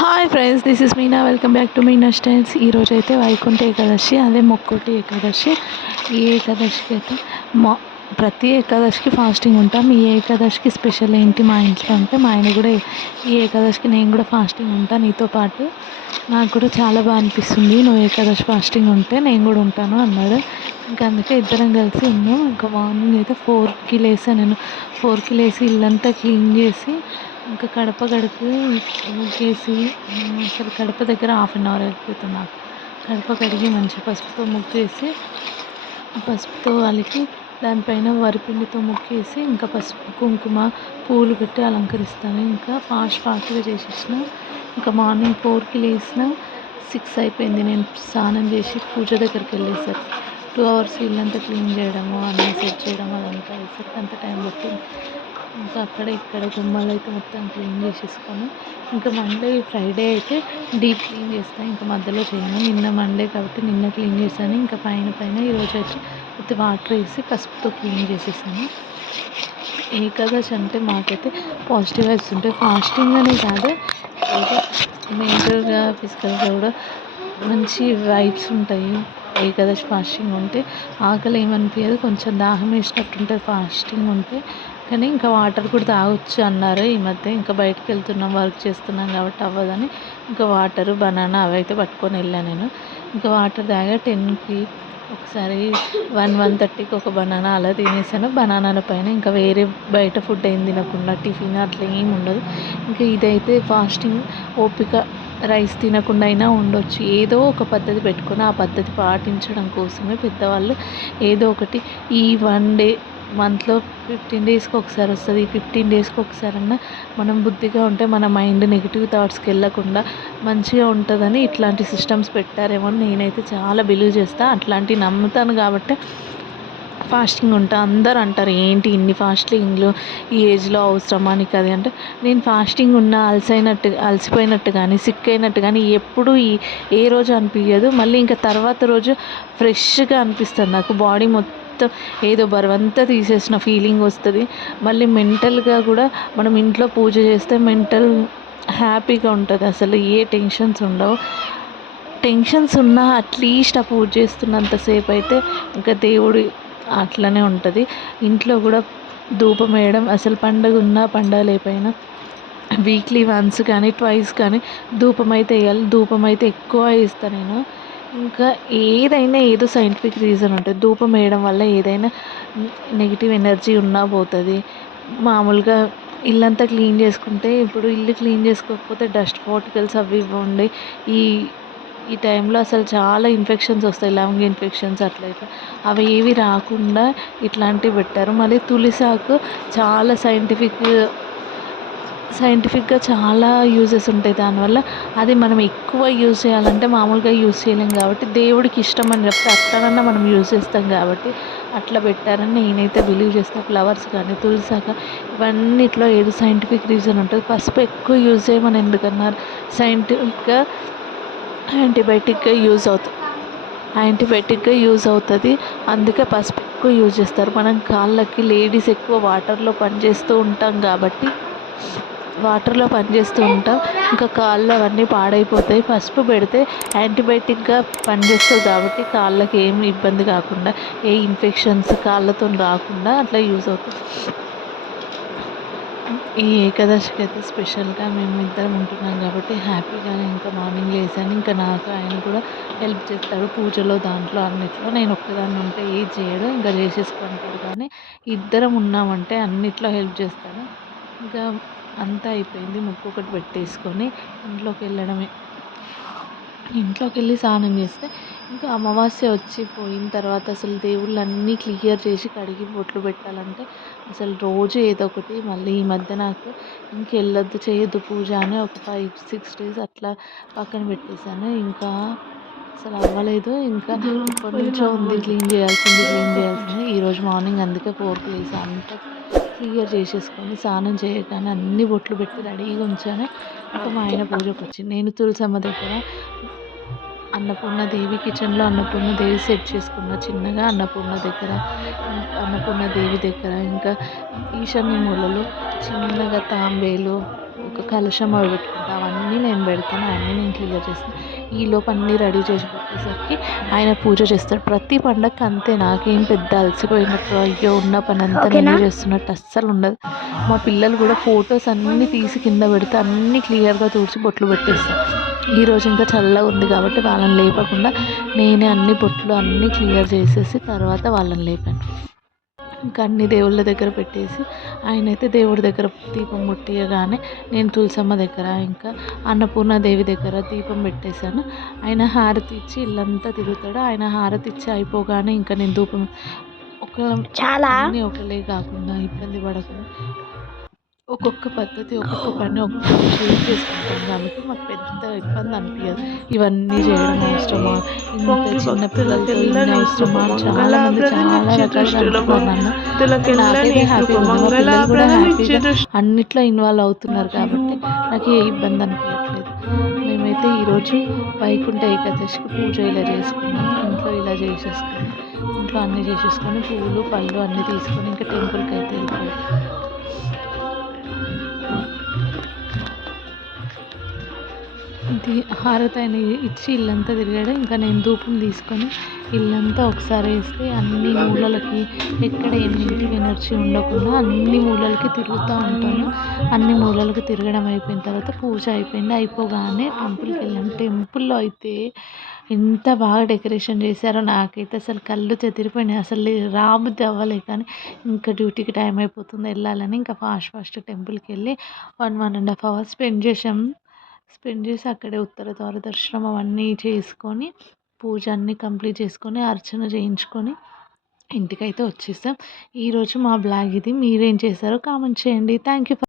Hi friends, this is Meena. Welcome back to Meena styles. ఈరోజు అయితే వైకుంఠ ఏకాదశి, అదే మొక్కోటి ఏకాదశి. ఈ ఏకాదశికి అయితే మా ప్రతి ఏకాదశికి ఫాస్టింగ్ ఉంటాం. ఈ ఏకాదశికి స్పెషల్ ఏంటి మా ఇంట్లో అంటే, మా ఆయన కూడా ఈ ఏకాదశికి నేను కూడా ఫాస్టింగ్ ఉంటాను నీతో పాటు. నాకు కూడా చాలా బాగా అనిపిస్తుంది, నువ్వు ఏకాదశి ఫాస్టింగ్ ఉంటే నేను కూడా ఉంటాను అన్నాడు. ఇంకా అందుకే ఇద్దరం కలిసి ఉన్నాం. ఇంకా మార్నింగ్ అయితే 4కి లేసాను నేను. 4కి లేసి ఇల్లంతా క్లీన్ చేసి, ఇంకా గడప గడపకి ముగ్గేసి, అసలు గడప దగ్గర హాఫ్ అన్ అవర్ అయిపోతుంది నాకు. గడప కడిగి మంచిగా పసుపుతో ముగ్గేసి, పసుపుతో అలికి దానిపైన వరిపిండితో ముగ్గేసి, ఇంకా పసుపు కుంకుమ పూలు పెట్టి అలంకరిస్తాను. ఇంకా ఫాస్ట్గా చేసేసిన. ఇంకా మార్నింగ్ 4కి లేసిన, 6 అయిపోయింది నేను స్నానం చేసి పూజ దగ్గరికి వెళ్ళేసరికి. 2 అవర్స్ ఇల్లంతా క్లీన్ చేయడము, అన్నీ సెట్ చేయడం అదంతా అయ్యేసరికి అంత టైం పట్టింది. ఇంకా అక్కడ ఇక్కడ గుమ్మాలు అయితే మొత్తం క్లీన్ చేసేసుకొని, ఇంకా ఫ్రైడే అయితే డీప్ క్లీన్ చేస్తాను. ఇంకా మధ్యలో చేయను. నిన్న మండే కాబట్టి నిన్న క్లీన్ చేశాను. ఇంకా పైన ఈరోజు అయితే కొద్ది వాటర్ వేసి పసుపుతో క్లీన్ చేసేసాను. ఏకాదశి అంటే మాకైతే పాజిటివ్ వైబ్స్ ఉంటాయి. ఫాస్టింగ్ అనే కాదు, ఏదో మెంటల్గా ఫిజికల్గా కూడా మంచి వైబ్స్ ఉంటాయి. ఏకాదశి ఫాస్టింగ్ ఉంటే ఆకలి ఏమనిపించదు, కొంచెం దాహం వేసినట్టు ఉంటుంది ఫాస్టింగ్ ఉంటే. కానీ ఇంకా వాటర్ కూడా తాగొచ్చు అన్నారు ఈ మధ్య. ఇంకా బయటకు వెళ్తున్నాం, వర్క్ చేస్తున్నాం కాబట్టి అవ్వదని ఇంకా వాటరు బనానా అవి అయితే పట్టుకొని వెళ్ళాను నేను. ఇంకా వాటర్ తాగా. 10కి ఒకసారి 1:30కి ఒక బనానా అలా తినేసాను. బనానాల పైన ఇంకా వేరే బయట ఫుడ్ ఏం తినకుండా, టిఫిన్ అట్లా ఏం ఉండదు. ఇంకా ఇదైతే ఫాస్టింగ్ ఓపిక, రైస్ తినకుండా అయినా ఉండొచ్చు. ఏదో ఒక పద్ధతి పెట్టుకొని ఆ పద్ధతి పాటించడం కోసమే పెద్దవాళ్ళు ఏదో ఒకటి ఈ 1 డే మంత్లో 15 డేస్కి ఒకసారి వస్తుంది. 15 డేస్కి ఒకసారన్నా మనం బుద్ధిగా ఉంటే మన మైండ్ నెగిటివ్ థాట్స్కి వెళ్ళకుండా మంచిగా ఉంటుందని ఇట్లాంటి సిస్టమ్స్ పెట్టారేమో అని నేనైతే చాలా బిలీవ్ చేస్తాను. అట్లాంటివి నమ్ముతాను కాబట్టి ఫాస్టింగ్ ఉంటా. అందరు అంటారు ఏంటి ఇన్ని ఫాస్టింగ్లు ఈ ఏజ్లో అవసరమా నీకు అది అంటే, నేను ఫాస్టింగ్ ఉన్న అలసిపోయినట్టు కానీ సిక్ అయినట్టు కానీ ఎప్పుడు ఏ రోజు అనిపించదు. మళ్ళీ ఇంకా తర్వాత రోజు ఫ్రెష్గా అనిపిస్తుంది నాకు. బాడీ మొత్తం ఏదో బరువంతా తీసేసిన ఫీలింగ్ వస్తుంది. మళ్ళీ మెంటల్గా కూడా మనం ఇంట్లో పూజ చేస్తే మెంటల్ హ్యాపీగా ఉంటుంది. అసలు ఏ టెన్షన్స్ ఉండవు. టెన్షన్స్ ఉన్నా అట్లీస్ట్ ఆ పూజ చేస్తున్నంతసేపు అయితే ఇంకా దేవుడి అట్లనే ఉంటుంది. ఇంట్లో కూడా ధూపం వేయడం, అసలు పండగ ఉన్నా పండగ లేకపోయినా వీక్లీ వన్స్ కానీ ట్వైస్ కానీ ధూపం అయితే వేయాలి. ధూపం అయితే ఎక్కువ వేస్తాను నేను. ఇంకా ఏదైనా ఏదో సైంటిఫిక్ రీజన్ ఉంటుంది. ధూపం వేయడం వల్ల ఏదైనా నెగిటివ్ ఎనర్జీ ఉన్నా పోతుంది. మామూలుగా ఇల్లంతా క్లీన్ చేసుకుంటే, ఇప్పుడు ఇల్లు క్లీన్ చేసుకోకపోతే డస్ట్ పార్టికల్స్ అవి ఇవి ఉండి ఈ ఈ టైంలో అసలు చాలా ఇన్ఫెక్షన్స్ వస్తాయి. లంగ్ ఇన్ఫెక్షన్స్ అట్లా ఇట్లా అవి ఏవి రాకుండా ఇట్లాంటివి పెట్టారు. మళ్ళీ తులసాకు చాలా సైంటిఫిక్గా చాలా యూజెస్ ఉంటాయి దానివల్ల. అది మనం ఎక్కువ యూజ్ చేయాలంటే మామూలుగా యూజ్ చేయలేం కాబట్టి, దేవుడికి ఇష్టం అని చెప్తే అట్లనన్నా మనం యూజ్ చేస్తాం కాబట్టి అట్లా పెట్టారని నేనైతే బిలీవ్ చేస్తాను. ఫ్లవర్స్ కానీ తులసాక ఇవన్నిట్లో ఏదో సైంటిఫిక్ రీజన్ ఉంటుంది. పసుపు ఎక్కువ యూజ్ చేయమని ఎందుకన్నారు? సైంటిఫిక్గా యాంటీబయాటిక్గా యూజ్ అవుతుంది. అందుకే పసుపు ఎక్కువ యూజ్ చేస్తారు. మనం కాళ్ళకి లేడీస్ ఎక్కువ వాటర్లో పనిచేస్తూ ఉంటాం. ఇంకా కాళ్ళు అవన్నీ పాడైపోతాయి. పసుపు పెడితే యాంటీబయాటిక్గా పనిచేస్తుంది కాబట్టి కాళ్ళకి ఏమి ఇబ్బంది కాకుండా, ఏ ఇన్ఫెక్షన్స్ కాళ్ళతో రాకుండా అట్లా యూజ్ అవుతుంది. ఈ ఏకాదశికి అయితే స్పెషల్గా మేము ఇద్దరం ఉంటున్నాం కాబట్టి హ్యాపీగా ఇంకా మార్నింగ్ లేసాను. ఇంకా నాకు ఆయన కూడా హెల్ప్ చేస్తాడు పూజలో, దాంట్లో అన్నిట్లో. నేను ఒక్కదాన్ని ఉంటే ఏది చేయడు, ఇంకా చేసేసుకుంటాడు. కానీ ఇద్దరం ఉన్నామంటే అన్నిట్లో హెల్ప్ చేస్తాడు. ఇంకా అంతా అయిపోయింది. ముక్కు ఒకటి పెట్టేసుకొని ఇంట్లోకి వెళ్ళి స్నానం చేస్తే, ఇంకా అమావాస్య వచ్చి పోయిన తర్వాత అసలు దేవుళ్ళన్నీ క్లియర్ చేసి కడిగి బొట్లు పెట్టాలంటే అసలు రోజు ఏదో ఒకటి. మళ్ళీ ఈ మధ్య నాకు ఇంకెళ్ళొద్దు, చేయొద్దు పూజ అని ఒక 5-6 డేస్ అట్లా పక్కన పెట్టేశాను. ఇంకా అసలు అవ్వలేదు. ఇంకా ఎప్పటి నుంచో ఉంది క్లీన్ చేయాల్సింది. ఈరోజు మార్నింగ్ అందుకే 4కి లేసి అంతా క్లియర్ చేసేసుకొని స్నానం చేయగానే అన్ని బొట్లు పెట్టి రెడీగా ఉంచాను. ఇంకా మా ఆయన పూజకు వచ్చింది. నేను తులసమ్మ దగ్గర అన్నపూర్ణాదేవి కిచెన్లో అన్నపూర్ణాదేవి సెట్ చేసుకున్న చిన్నగా అన్నపూర్ణాదేవి దగ్గర ఇంకా ఈశాన్య మూలలో చిన్నగా తాంబేలు ఒక కలశం అవి పెట్టుకుంటా. అవన్నీ నేను పెడతాను, అవన్నీ నేను క్లియర్ చేస్తాను. ఈలోపు అన్నీ రెడీ చేసి పెట్టేసరికి ఆయన పూజ చేస్తాడు. ప్రతి పండగకి అంతే, నాకేం పెద్ద అలసిపోయినట్టు అయ్యో ఉన్న పని అంతా నేనే చేస్తున్నట్టు అస్సలు ఉండదు. మా పిల్లలు కూడా ఫొటోస్ అన్నీ తీసి కింద పెడితే అన్నీ క్లియర్గా తుడిచి బొట్లు పెట్టేస్తాను. ఈరోజు ఇంకా చల్లగా ఉంది కాబట్టి వాళ్ళని లేపకుండా నేనే అన్ని బొట్లు అన్నీ క్లియర్ చేసేసి తర్వాత వాళ్ళని లేపాను. ఇంకా అన్ని దేవుళ్ళ దగ్గర పెట్టేసి ఆయనైతే దేవుడి దగ్గర దీపం ముట్టియగానే నేను తులసమ్మ దగ్గర ఇంకా అన్నపూర్ణాదేవి దగ్గర దీపం పెట్టేశాను. ఆయన హారతి ఇచ్చి ఇల్లంతా తిరుగుతాడు. ఆయన హారతి ఇచ్చి అయిపోగానే ఇంకా నేను ధూపం అన్నీ ఒకలే కాకుండా ఇబ్బంది పడకుండా ఒక్కొక్క పద్ధతి ఒక్కొక్క పని ఒక్కొక్క షేర్ చేసుకుంటాం కాబట్టి మాకు పెద్ద ఇబ్బంది అనిపించదు. ఇవన్నీ చేయడం అవసరమా, ఇంత చిన్న పిల్లలతో ఇన్ని అవసరమా, చాలా మంది చాలా రకాలుగా అంటున్నారు. నాకైతే హ్యాపీగా ఉంది, మా పిల్లలు కూడా హ్యాపీగా అన్నిట్లో ఇన్వాల్వ్ అవుతున్నారు కాబట్టి నాకు ఏ ఇబ్బంది అనిపించట్లేదు. మేమైతే ఈరోజు వైకుంఠ ఏకాదశికి పూజ ఇలా చేసుకున్నాం. ఇంట్లో ఇలా చేసేసుకున్నాం, ఇంట్లో అన్నీ చేసేసుకొని పువ్వులు పళ్ళు అన్నీ తీసుకొని ఇంకా టెంపుల్కి అయితే వెళ్ళిపోయాం. హారతి ఆయన ఇచ్చి ఇల్లంతా తిరిగాడు. ఇంకా నేను ధూపం తీసుకొని ఇల్లంతా ఒకసారి వేస్తే అన్ని మూలలకి ఎక్కడ ఏ నెగిటివ్ ఎనర్జీ ఉండకుండా అన్ని మూలలకి తిరుగుతూ ఉంటాను. అన్ని మూలలకి తిరగడం అయిపోయిన తర్వాత పూజ అయిపోయింది. అయిపోగానే టెంపుల్కి వెళ్ళాం. టెంపుల్లో అయితే ఎంత బాగా డెకరేషన్ చేశారో నాకైతే అసలు కళ్ళు చెదిరిపోయినాయి. అసలు రాబుద్ది అవ్వలే, కానీ ఇంకా డ్యూటీకి టైం అయిపోతుంది వెళ్ళాలని ఇంకా ఫాస్ట్ టెంపుల్కి వెళ్ళి 1.5 hours స్పెండ్ చేసి అక్కడే ఉత్తర ద్వార దర్శనం అవన్నీ చేసుకొని పూజ అన్నీ కంప్లీట్ చేసుకొని అర్చన చేయించుకొని ఇంటికైతే వచ్చేసాం. ఈరోజు మా బ్లాగ్ ఇది. మీరేం చేశారో కామెంట్ చేయండి. Thank you.